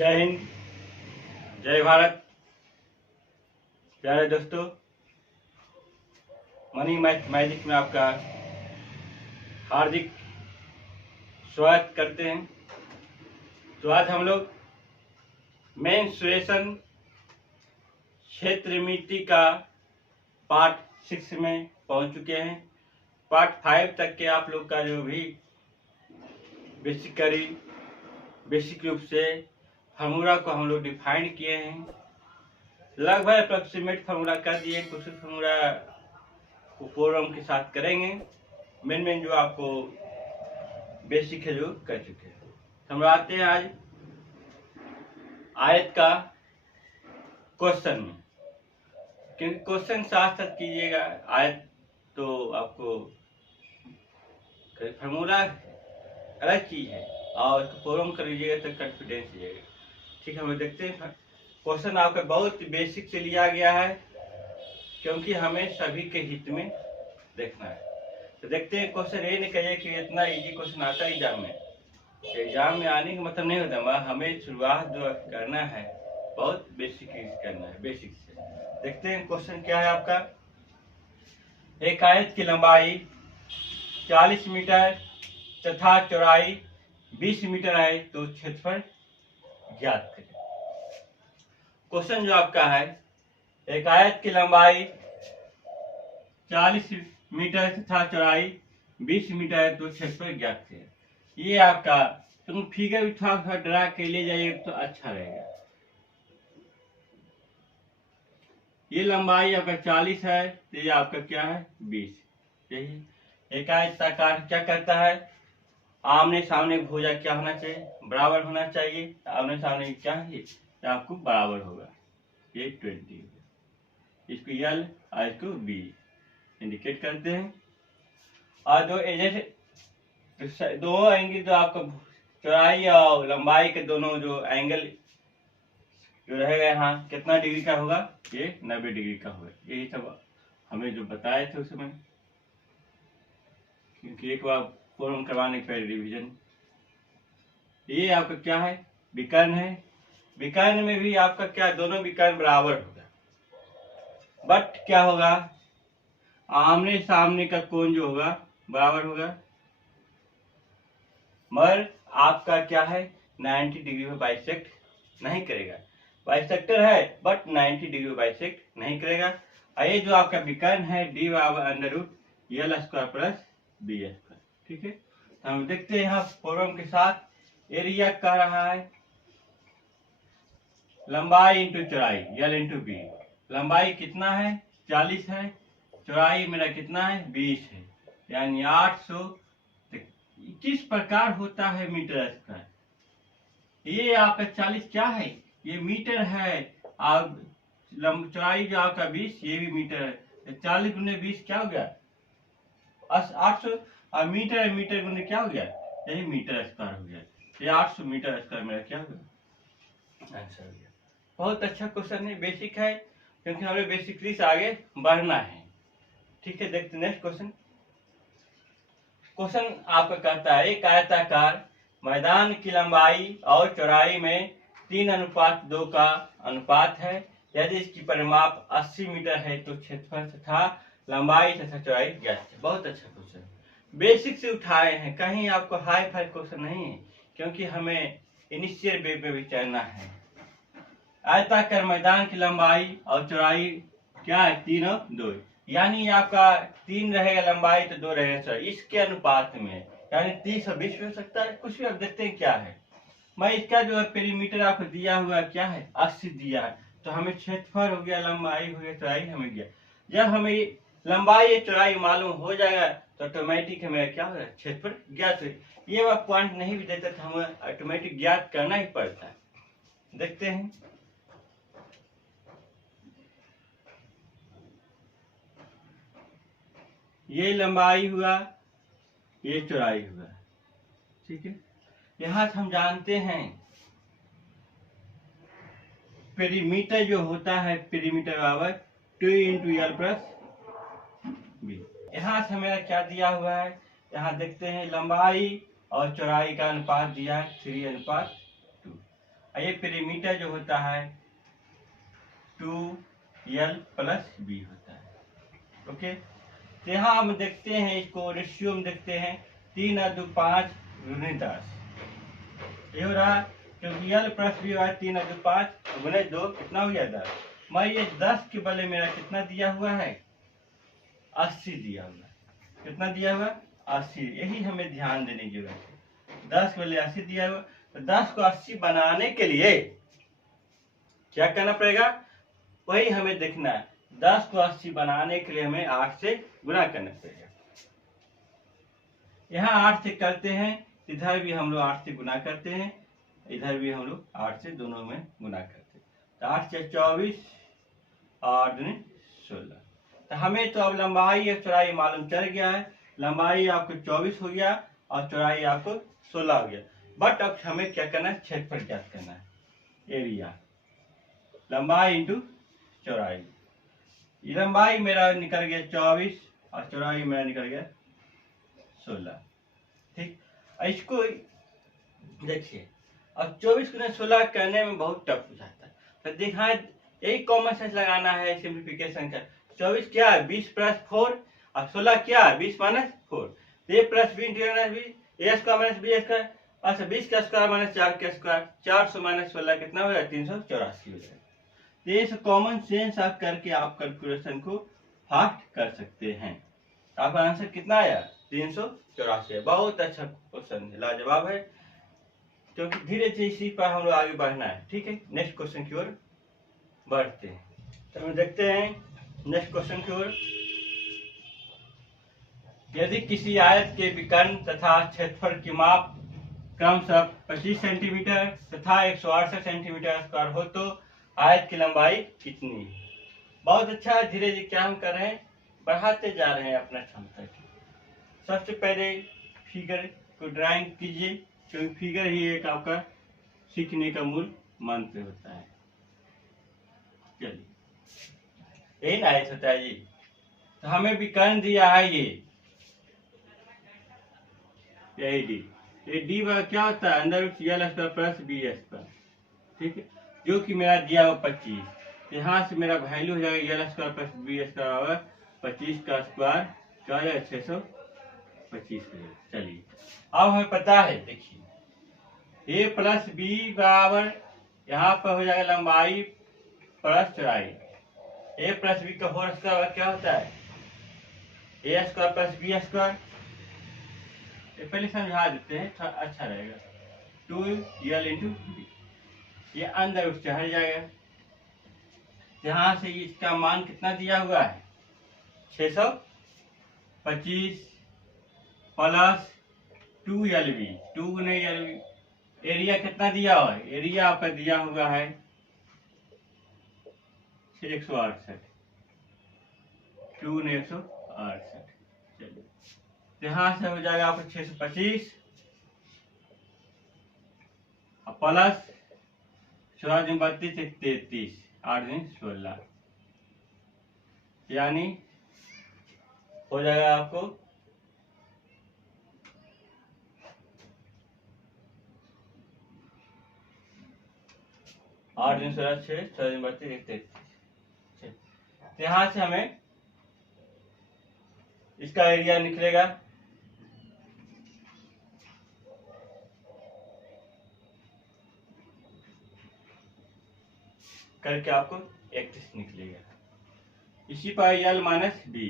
जय हिंद, जय भारत। प्यारे दोस्तों, मनी मैथ मैजिक में आपका हार्दिक स्वागत करते हैं। तो आज हम लोग मेंस्ट्रुएशन क्षेत्र मिति का पार्ट 6 में पहुंच चुके हैं। पार्ट 5 तक के आप लोग का जो भी बेसिक रूप से फार्मूला को हम लोग डिफाइन किए हैं, लगभग अप्रोक्सीमेट फार्मूला कर दिए। कुछ फार्मूला को फोरम के साथ करेंगे। मेन जो आपको बेसिक है जो कर चुके हैं। हम आते हैं आज आयत का क्वेश्चन में, क्योंकि क्वेश्चन साथ साथ कीजिएगा। आयत तो आपको फार्मूला अलग चीज है और फोरम कर लीजिएगा तो कॉन्फिडेंस लीजिएगा। ठीक है, हम देखते हैं। क्वेश्चन आपका बहुत बेसिक से लिया गया है, क्योंकि हमें सभी के हित में देखना है। तो देखते हैं। क्वेश्चन ये नहीं कहिए कि इतना इजी क्वेश्चन आता है एग्जाम में। एग्जाम में आने का मतलब नहीं होता, हमें शुरुआत जो करना है बहुत बेसिक करना है। बेसिक से देखते हैं क्वेश्चन क्या है आपका। एक आयत की लंबाई 40 मीटर तथा चौड़ाई 20 मीटर है, तो क्षेत्रफल ज्ञात करें। क्वेश्चन जो आपका है, एक आयत की लंबाई 40 मीटर तथा चौड़ाई 20 मीटर है, तो क्षेत्रफल ज्ञात करें। ये आपका तुम फिगर भी थोड़ा ड्रा के ले जाइए तो अच्छा रहेगा। ये लंबाई आपका 40 है, तो ये आपका क्या है 20। यही एक आयताकार क्या करता है, आमने सामने भुजा क्या होना चाहिए, बराबर होना चाहिए। आमने सामने क्या है, ये आपको बराबर होगा। ये 20, इसको L और इसको B इंडिकेट करते हैं। और दो जैसे दो एंगल जो आपका चौड़ाई और लंबाई के दोनों जो एंगल जो रहेगा यहाँ कितना डिग्री का होगा, ये 90 डिग्री का होगा। यही सब हमें जो बताए थे उस समय, क्योंकि एक बार फॉर्म करवाने के रिवीजन। ये आपका क्या है, विकर्ण है। विकर्ण में भी आपका क्या, दोनों विकर्ण बराबर होगा, बट क्या होगा, आमने सामने का कोण जो होगा बराबर होगा, मगर आपका क्या है 90 डिग्री में बाइसेक्ट नहीं करेगा। बाइसेक्टर है बट 90 डिग्री में बाइसेक्ट नहीं करेगा। और ये जो आपका विकर्ण है d/√L² प्लस B²। ठीक है, हम देखते हैं यहाँ फॉर्म के साथ। एरिया कह रहा है लंबाई इंटू चौड़ाई L इंटू B। लंबाई कितना है 40 है, चौड़ाई मेरा कितना है 20 है, यानी 800। किस प्रकार होता है मीटर स्क्वायर। ये आपका 40 क्या है, ये मीटर है, और चौड़ाई जो आपका 20 ये भी मीटर है। 40 गुने 20 क्या हो गया 800, और मीटर गुने क्या हो गया, यही मीटर स्क्वायर हो गया। ये 800 मीटर स्क्वायर मेरा क्या हो गया, आंसर हो गया। बहुत अच्छा क्वेश्चन है, बेसिक है, क्योंकि हमें बेसिकली से आगे बढ़ना है। ठीक है, देखते नेक्स्ट क्वेश्चन। क्वेश्चन आपका कहता है, एक आयताकार मैदान की लंबाई और चौड़ाई में 3:2 का अनुपात है। यदि इसकी परिमाप 80 मीटर है, तो क्षेत्रफल तथा लंबाई तथा चौड़ाई ज्ञात है। बहुत अच्छा क्वेश्चन, बेसिक से उठाए हैं, कहीं आपको हाई फाई क्वेश्चन नहीं है, क्योंकि हमें इनिशियल वे पे भी चलना है। आयताकार मैदान की लंबाई और चौड़ाई क्या है 3 और 2, यानी आपका 3 रहेगा लंबाई तो 2 रहेगा चौड़ाई, इसके अनुपात में, यानी 30 और 20 हो सकता है कुछ भी। अब देखते हैं क्या है। मैं इसका जो है पेरीमीटर आपको दिया हुआ क्या है 80 दिया है, तो हमें क्षेत्रफल हो गया, लंबाई हो गया, चौड़ाई हमें गया। जब हमें लंबाई या चौड़ाई मालूम हो जाएगा तो ऑटोमेटिक हमें क्या होगा क्षेत्रफल ज्ञात है। ये वह पॉइंट नहीं भी देता तो हमें ऑटोमेटिक ज्ञात करना ही पड़ता है। देखते हैं। ये लंबाई हुआ, ये चौड़ाई हुआ। ठीक है, यहां से हम जानते हैं पेरीमीटर जो होता है, पेरीमीटर बराबर 2 × L प्लस B। यहाँ से मेरा क्या दिया हुआ है, यहाँ देखते हैं लंबाई और चौड़ाई का अनुपात दिया है 3:2। और ये पेरीमीटर जो होता है 2l प्लस b होता है। ओके, तो यहाँ हम देखते हैं इसको रेशियो में देखते हैं 3/5 गुने 10 ये हो रहा, क्योंकि l प्लस b हुआ 3/5 गुने 2 कितना हो गया 10। मैं ये 10 के बदले मेरा कितना दिया हुआ है 80 दिया हुआ है। कितना दिया हुआ 80, यही हमें ध्यान देने की जरूरत है। 10 के बदले 80 दिया हुआ, तो 10 को 80 बनाने के लिए क्या करना पड़ेगा, वही हमें देखना है। 10 को 80 बनाने के लिए हमें 8 से गुना करना पड़ेगा। यहाँ 8 से करते हैं, इधर भी हम लोग 8 से गुना करते हैं, इधर भी हम लोग 8 से दोनों में गुना करते हैं। तो 8 से 24 और 16। तो हमें तो अब लंबाई और चौड़ाई मालूम चल गया है। लंबाई आपको 24 हो गया और चौड़ाई आपको 16 हो गया। बट अब हमें क्या करना है, क्षेत्रफल ज्ञात करना है, एरिया। लंबाई इंटू चौड़ाई। लंबाई मेरा निकल गया 24 और चौड़ाई मेरा निकल गया 16। ठीक, इसको देखिए, अब 24 गुना 16 करने में बहुत टफ हो जाता है। तो देखा यही कॉमन सेंस लगाना है सिंप्लीफिकेशन का। 24 क्या है 20 प्लस 4 और 16 क्या है 20 minus 4। A plus B into minus B, A square minus B square. अच्छा 20 का स्क्वायर माइनस 4 का स्क्वायर, 400 माइनस 16 कितना हो जाए 384 हो जाए। तो ये कॉमन सेंस आप करके आप कैलकुलेशन को फास्ट कर सकते हैं। आपका आंसर कितना आया 384। बहुत अच्छा क्वेश्चन है, लाजवाब है। क्योंकि धीरे धीरे इसी पर हम लोग आगे बढ़ना है। ठीक है, नेक्स्ट क्वेश्चन की ओर बढ़ते हैं। तो हम देखते हैं नेक्स्ट क्वेश्चन की ओर। यदि किसी आयत के विकर्ण तथा क्षेत्रफल की माप क्रमशः 25 सेंटीमीटर तथा 168 सेंटीमीटर स्क्वायर हो तो आयत की लंबाई कितनी। बहुत अच्छा है, धीरे धीरे क्या हम कर रहे हैं, बढ़ाते जा रहे हैं अपना क्षमता की। सबसे पहले फिगर को ड्राइंग कीजिए, क्योंकि फिगर ही एक आपका सीखने का मूल मंत्र होता है। चलिए, यही ना होता है जी। तो हमें विकर्ण दिया है यही डी। ये डी क्या होता है, अंदर L square plus B square. ठीक है, जो कि मेरा दिया हुआ 25। यहाँ से मेरा वैल्यू हो जाएगा L square plus B square होगा 25 का स्क्वायर क्या हो जाएगा 625 हो जाएगा। चलिए, अब हमें पता है, देखिए ए प्लस बी बराबर यहाँ पर हो जाएगा लंबाई प्लस चौड़ाई। ए प्लस बी का होल स्क्वायर क्या होता है ए स्क्वायर प्लस बी स्क्वायर। पहले समझा देते हैं, थोड़ा अच्छा रहेगा। 2l इंटू बी, ये अंदर उस चढ़ जाएगा। यहाँ से इसका मान कितना दिया हुआ है 625 प्लस 2lb, 2 गुने lb। एरिया कितना दिया हुआ है, एरिया आपका दिया हुआ है 168, 2 गुने 168। चलिए, यहाँ से हो जाएगा आपको 625 प्लस 16 दिन 32 33 8 दिन 16, यानी हो जाएगा आपको 8 दिन 16 6 16 दिन 32 33। यहाँ से हमें इसका एरिया निकलेगा करके आपको 31 निकलेगा। इसी पर एल माइनस बी,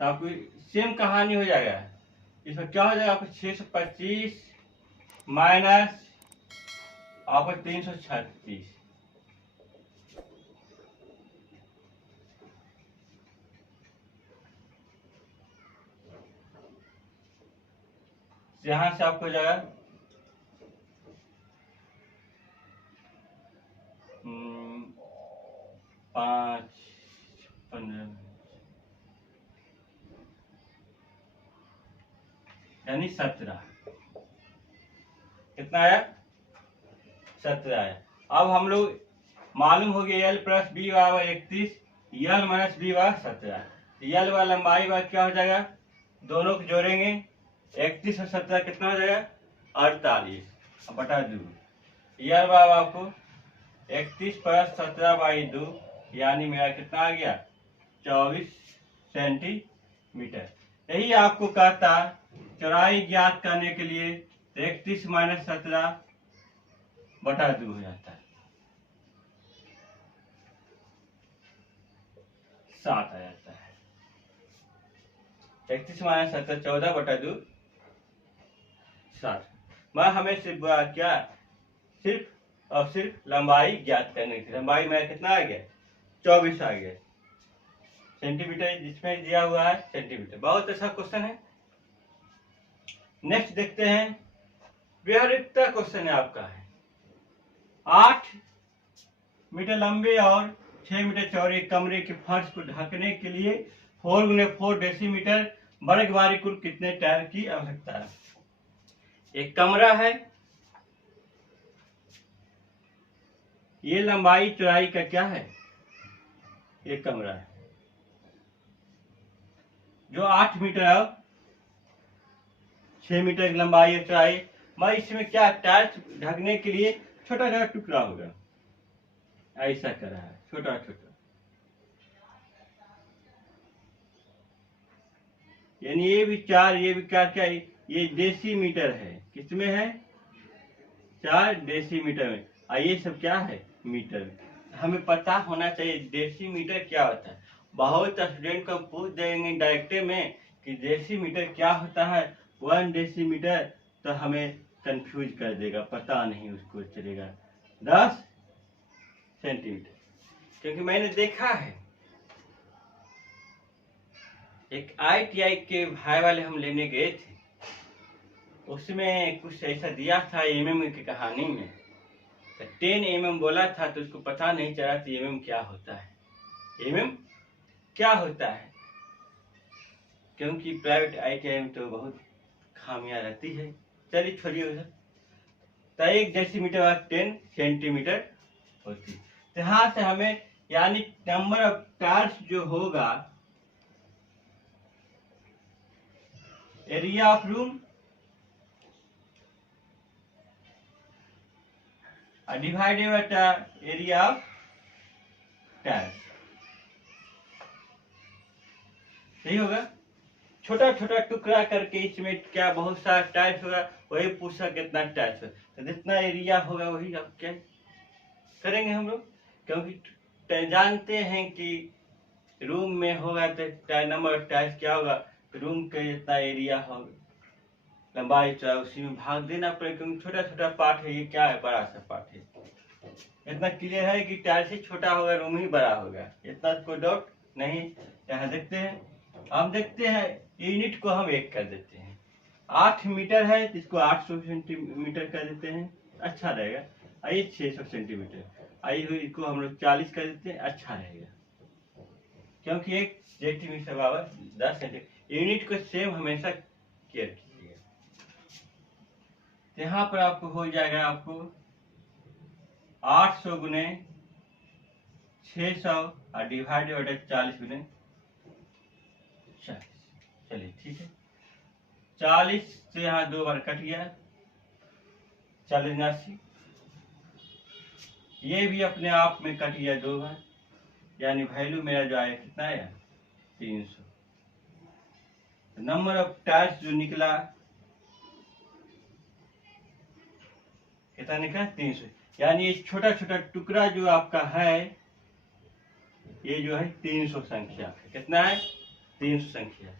तो आपको सेम कहानी हो जाएगा। इसमें क्या हो जाएगा आपको 625 माइनस आपको 336। यहाँ से आपको हो जाएगा 5 15 यानी 17। कितना आया 17 आया। अब हम लोग मालूम हो गया एल प्लस बी बराबर 31, एल माइनस बी बराबर 17। एल वाला लंबाई बार क्या हो जाएगा, दोनों को जोड़ेंगे 31 और 17 कितना हो जाएगा 48 बटा 2। यार बाब आपको 31 + 17/2 यानी मेरा कितना आ गया 24 सेंटीमीटर। यही आपको कहता चौड़ाई ज्ञात करने के लिए 31 - 17/2 हो जाता है 7 आ जाता है। 31 - 17 14/2 7। मैं हमें सिर्फ क्या सिर्फ और सिर्फ लंबाई ज्ञात करने की। लंबाई मेरा कितना आ गया 24 आ गया सेंटीमीटर, जिसमें दिया हुआ है सेंटीमीटर। बहुत अच्छा क्वेश्चन है। नेक्स्ट देखते हैं, व्यावहारिकता क्वेश्चन है आपका है। 8 मीटर लंबे और 6 मीटर चौड़े कमरे के फर्श को ढकने के लिए 4x4 डेसीमीटर वर्ग वाली कुल कितने टायर की आवश्यकता है। एक कमरा है, ये लंबाई चौड़ाई का क्या है, एक कमरा है जो 8 मीटर और 6 मीटर की लंबाई और चौड़ाई। मैं इसमें क्या टाइल्स ढकने के लिए छोटा छोटा टुकड़ा होगा, ऐसा कर रहा है छोटा छोटा, यानी ये भी 4, ये भी क्या क्या ये डेसीमीटर है, किसमें है 4 डेसीमीटर में, और ये सब क्या है मीटर में। हमें पता होना चाहिए डेसीमीटर क्या होता है। बहुत स्टूडेंट को पूछ देंगे डायरेक्ट में कि डेसीमीटर क्या होता है, 1 डेसीमीटर, तो हमें कंफ्यूज कर देगा, पता नहीं उसको चलेगा 10 सेंटीमीटर। क्योंकि मैंने देखा है एक ITI के भाई वाले हम लेने गए थे, उसमें कुछ ऐसा दिया था MM की कहानी में, तो 10 mm बोला था, तो उसको पता नहीं चला कि MM क्या होता है, MM क्या होता है। क्योंकि प्राइवेट ITI में तो बहुत खामियां रहती है। चलिए छोड़िए उधर। तो 1 डेसीमीटर 10 सेंटीमीटर होती है। तो यहाँ से हमें यानी नंबर ऑफ टायर्स जो होगा, area of room divided by area of tyres, सही होगा। छोटा छोटा टुकड़ा करके इसमें क्या बहुत सारा टाइल्स होगा, वही पूछा कितना टाइल्स होगा, तो जितना एरिया होगा वही आप क्या करेंगे हम लोग। क्योंकि जानते हैं कि रूम में होगा तो नंबर ऑफ टाइल्स क्या होगा, रूम के जितना एरिया होगा लंबाई चौड़ाई उसी में भाग देना पड़ेगा। क्योंकि छोटा छोटा पार्ट है, ये क्या है बड़ा सा पार्ट है। इतना क्लियर है कि टाइल्स ही छोटा होगा रूम ही बड़ा होगा, इतना कोई डाउट नहीं। यहाँ देखते हैं, हम देखते हैं यूनिट को हम 1 कर देते हैं। 8 मीटर है तो इसको 800 सेंटीमीटर कर देते हैं, अच्छा रहेगा। आइए 600 सेंटीमीटर, आइए इसको हम लोग 40 कर देते हैं, अच्छा रहेगा। क्योंकि 1 सेंटीमीटर बराबर 10 सेंटीमीटर। यूनिट को सेम हमेशा केयर कीजिएगा। यहाँ पर आपको हो जाएगा आपको 800 गुने 600 और डिवाइडेड बाय 40 गुने 40। चलिए ठीक है, 40 से यहाँ 2 बार कट गया, 40 80, ये भी अपने आप में कट गया 2 बार, यानी वैल्यू मेरा जो आया कितना आया 300। नंबर ऑफ टायर्स जो निकला कितना निकला 300, यानी ये छोटा छोटा टुकड़ा जो आपका है ये जो है 300 संख्या, कितना है 300 संख्या।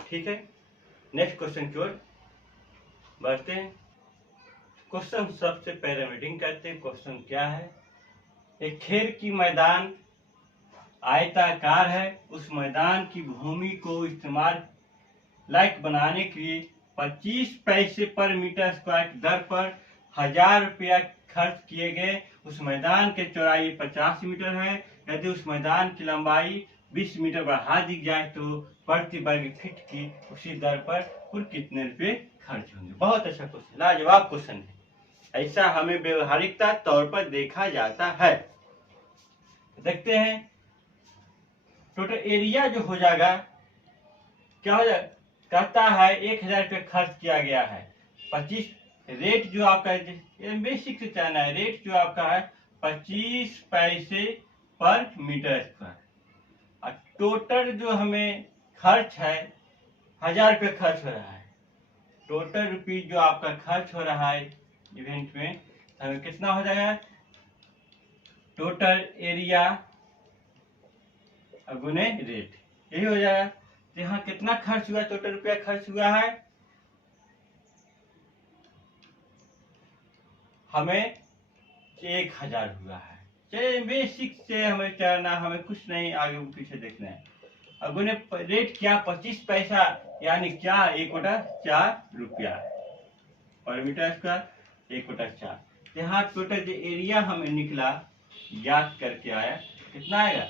ठीक है, नेक्स्ट क्वेश्चन की ओर बढ़ते हैं। क्वेश्चन सबसे पहले रीडिंग करते हैं। क्वेश्चन क्या है, एक खेल की मैदान आयताकार है, उस मैदान की भूमि को इस्तेमाल लायक बनाने के लिए 25 पैसे पर मीटर स्क्वायर की दर पर 1000 रुपया खर्च किए गए। उस मैदान की चौड़ाई 50 मीटर है। यदि उस मैदान की लंबाई 20 मीटर बढ़ा दी जाए तो प्रति वर्ग फीट की उसी दर पर कुल कितने रुपए खर्च होंगे। बहुत अच्छा क्वेश्चन, लाजवाब क्वेश्चन है। ऐसा हमें व्यवहारिकता तौर पर देखा जाता है। देखते हैं टोटल एरिया जो हो जाएगा, क्या हो जाएगा, कहता है 1000 रुपये खर्च किया गया है, 25 रेट जो आपका ये बेसिक से जानना है, रेट जो आपका है 25 पैसे पर मीटर स्क्वायर। और टोटल जो हमें खर्च है 1000 रुपये खर्च हो रहा है। टोटल रुपीज जो आपका खर्च हो रहा है इवेंट में, हमें कितना हो जाएगा? टोटल एरिया गुने रेट, यही हो जाएगा। तो यहाँ कितना खर्च हुआ, टोटल रुपया खर्च हुआ है हमें 1000 हुआ है। चलिए बेसिक से हमें चलना, हमें कुछ नहीं आगे पीछे देखना है। अब गुने रेट क्या 25 पैसा, यानी क्या 1/4 रुपया पर मीटर स्क्वायर, 1/4। यहाँ टोटल जो एरिया हमें निकला याद करके आया, कितना आएगा?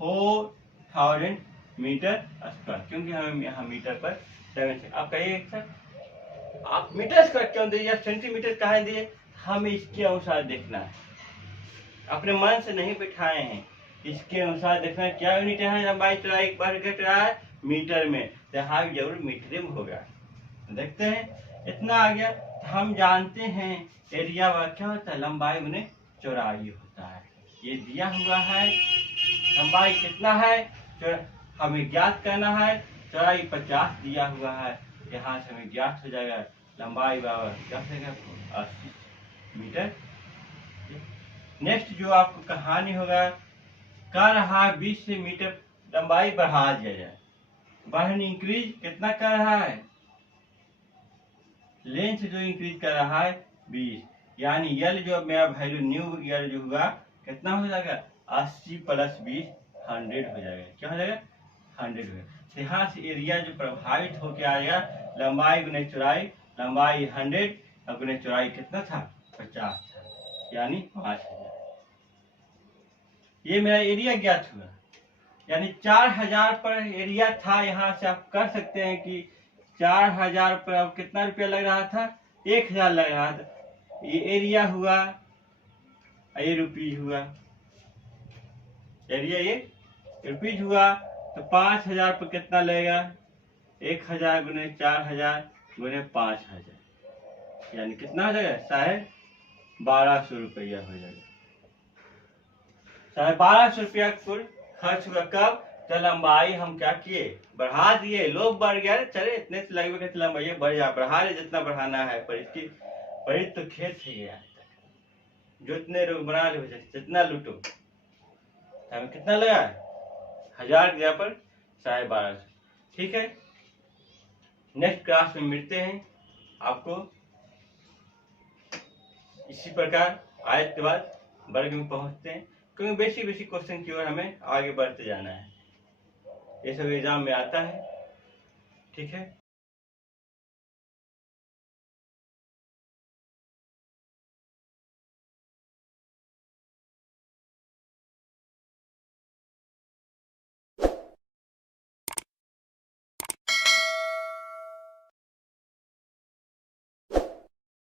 4000 मीटर स्क्वायर, क्योंकि हमें यहाँ मीटर पर डायमेंशन। आप कहिए सर आप मीटर स्क्वायर क्यों दिए या सेंटीमीटर कहाँ दिए? हमें इसके अनुसार देखना है, अपने मन से नहीं बिठाए हैं, इसके अनुसार देखना है क्या यूनिट है लंबाई चौड़ाई पर घट रहा है मीटर में, तो यहाँ भी जरूर मीटर में होगा। देखते हैं इतना आ गया। हम जानते हैं एरिया क्या होता है, लंबाई गुने चौड़ाई होता है। ये दिया हुआ है, लंबाई कितना है हमें ज्ञात करना है, चौड़ाई 50 दिया हुआ है, यहाँ से हमें ज्ञात हो जाएगा लंबाई बराबर क्या होगा 80 मीटर। नेक्स्ट जो आपको कहानी होगा, कर रहा 20 मीटर लंबाई बढ़ा दिया जाए। बढ़ने इंक्रीज कितना कर रहा है, लेंथ जो इंक्रीज कर रहा है 20, यानी यल जो मेरा वैल्यू न्यू यल जो हुआ कितना हो जाएगा 80 प्लस 20 100 हो जाएगा। क्या हो जाएगा 100 हो जाएगा। यहाँ से एरिया जो प्रभावित होकर आएगा, लंबाई गुने चौड़ाई, लंबाई 100 और गुने चौड़ाई कितना था 50 था, यानी 5000। ये मेरा एरिया ज्ञात हुआ, यानी 4000 पर एरिया था। यहाँ से आप कर सकते हैं कि 4000 पर अब कितना रुपया लग रहा था, 1000 लग रहा था। ये एरिया हुआ, ये रुपीज हुआ, एरिया ये रुपीज हुआ, तो 5000 पर कितना लगेगा 1000 गुने 4000 गुने 5000, यानी कितना हो जाएगा 1250 रुपया हो जाएगा। 1250 रुपया कुल खर्च हुआ। कब? तो लंबाई हम क्या किए, बढ़ा दिए, लोग बढ़ गया, चले इतने से लगभग कहते लंबाई बढ़ जा, बढ़ा ले जितना बढ़ाना है, पर इसकी पर तो खेत है ये आज तक, जो इतने लोग बना लो जितना लूटो। हमें कितना लगा 1000 गया पर 1250। ठीक है, नेक्स्ट क्लास में मिलते हैं आपको इसी प्रकार। आयत के बाद वर्ग में पहुंचते हैं, क्योंकि बेसिक बेसिक क्वेश्चन की ओर हमें आगे बढ़ते जाना है, ये सब एग्जाम में आता है। ठीक है।